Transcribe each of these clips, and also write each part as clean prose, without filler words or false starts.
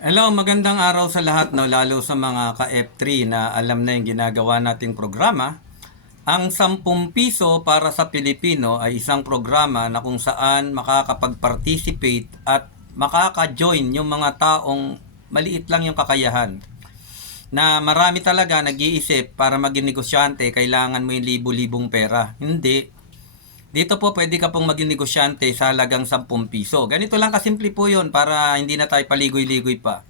Hello, magandang araw sa lahat, no, lalo sa mga ka-F3 na alam na yung ginagawa nating programa. Ang 10 piso para sa Pilipino ay isang programa na kung saan makakapag-participate at makaka-join yung mga taong maliit lang yung kakayahan. Na marami talaga nag-iisip para maging negosyante, kailangan mo yung libo-libong pera. Hindi. Dito po pwede ka pong maging negosyante sa halagang 10 piso. Ganito lang kasimple po yun para hindi na tayo paligoy-ligoy pa.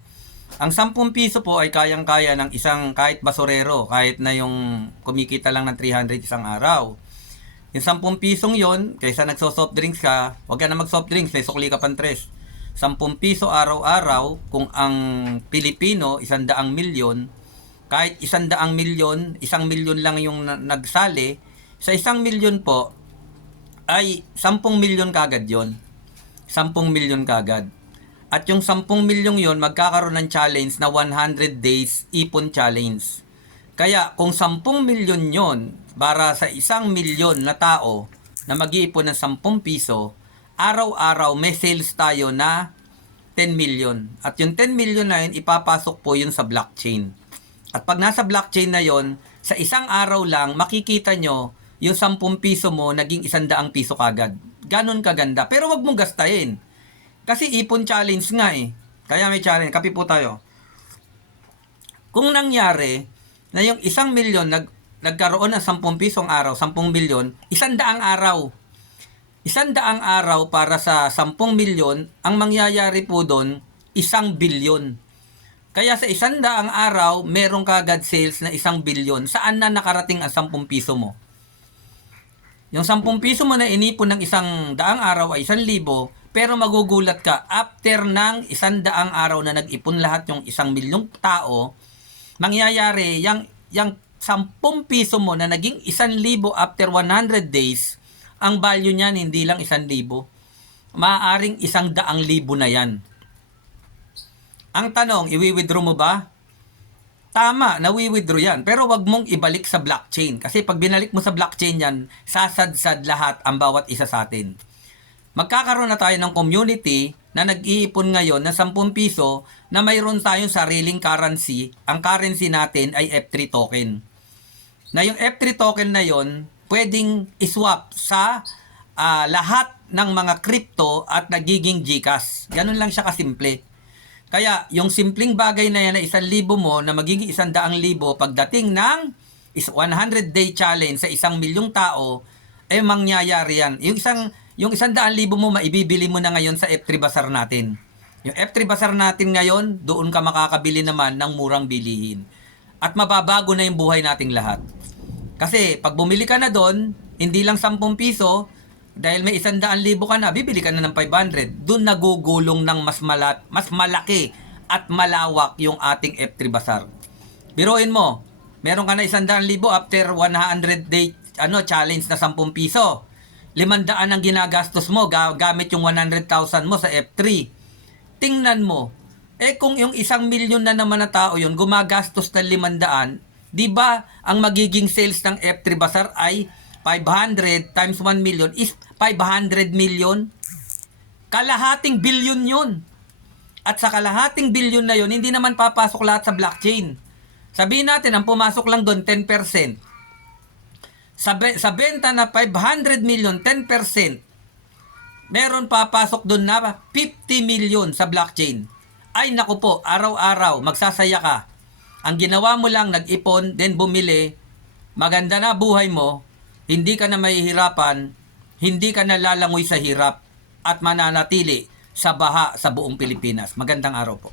Ang 10 piso po ay kayang-kaya ng isang kahit basurero, kahit na yung kumikita lang ng 300 isang araw. Yung 10 pisong yon, kaysa nagso-soft drinks ka, wag ka na mag-soft drinks, may sukli ka pang tres. 10 piso araw-araw, kung ang Pilipino, 100 milyon, kahit 100 milyon, 1 milyon lang yung nagsali, sa 1 milyon po, ay 10 milyon kagad yon. 10 milyon kagad. At yung 10 milyong yon magkakaroon ng challenge na 100 days ipon challenge. Kaya kung 10 milyon yon para sa 1 milyon na tao na mag-iipon ng 10 piso, araw-araw may sales tayo na 10 million. At yung 10 million na yun, ipapasok po yun sa blockchain. At pag nasa blockchain na yon, sa isang araw lang, makikita nyo yung 10 piso mo naging 100 piso kagad. Ganon kaganda. Pero wag mong gastahin. Kasi ipon challenge nga eh. Kaya may challenge. Kapi po tayo. Kung nangyari na yung 1 milyon nagkaroon ng 10 pisong araw, 10 milyon, 100 araw. 100 araw para sa 10 milyon, ang mangyayari po doon, 1 bilyon. Kaya sa 100 araw, meron kagad sales na 1 bilyon. Saan na nakarating ang 10 piso mo? Yung 10 piso mo na inipon ng 100 araw ay 1,000, pero magugulat ka, after ng 100 araw na nag-ipon lahat yung 1 milyong tao, mangyayari, yung 10 piso mo na naging 1,000 after 100 days, ang value niyan hindi lang 1,000, maaaring 100,000 na yan. Ang tanong, i-withdraw mo ba? Tama, nawi-withdraw yan. Pero wag mong ibalik sa blockchain. Kasi pag binalik mo sa blockchain yan, sasadsad lahat ang bawat isa sa atin. Magkakaroon na tayo ng community na nag-iipon ngayon ng 10 piso na mayroon tayong sariling currency. Ang currency natin ay F3 token. Na yung F3 token na yon, pwedeng iswap sa lahat ng mga crypto at nagiging GCash. Ganun lang siya kasimple. Kaya, yung simpleng bagay na yan na 1,000 mo na magiging 100,000 pagdating ng 100-day challenge sa 1 milyong tao, ay mangyayari yan. Yung 100,000 mo, maibibili mo na ngayon sa F3 Bazaar natin. Yung F3 Bazaar natin ngayon, doon ka makakabili naman ng murang bilihin. At mababago na yung buhay nating lahat. Kasi, pag bumili ka na doon, hindi lang 10 piso, dahil may 100,000 ka na, bibili ka na ng 500. Doon nagugulong ng mas malaki at malawak yung ating F3 Bazaar. Biruin mo, meron ka na 100,000 after 100-day challenge na 10 piso. 500 ang ginagastos mo gamit yung 100,000 mo sa F3. Tingnan mo, kung yung 1 milyon na naman na tao yun, gumagastos ng 500, di ba ang magiging sales ng F3 Bazaar ay 500 times 1 million is 500 million. Kalahating bilyon yun. At sa kalahating bilyon na yun, hindi naman papasok lahat sa blockchain. Sabihin natin, ang pumasok lang doon, 10%. Sa benta na 500 million, 10%. Meron papasok doon na 50 million sa blockchain. Ay naku po, araw-araw, magsasaya ka. Ang ginawa mo lang, nag-ipon, then bumili, maganda na buhay mo, hindi ka na mahihirapan, hindi ka na lalangoy sa hirap, at mananatili sa baha sa buong Pilipinas. Magandang araw po.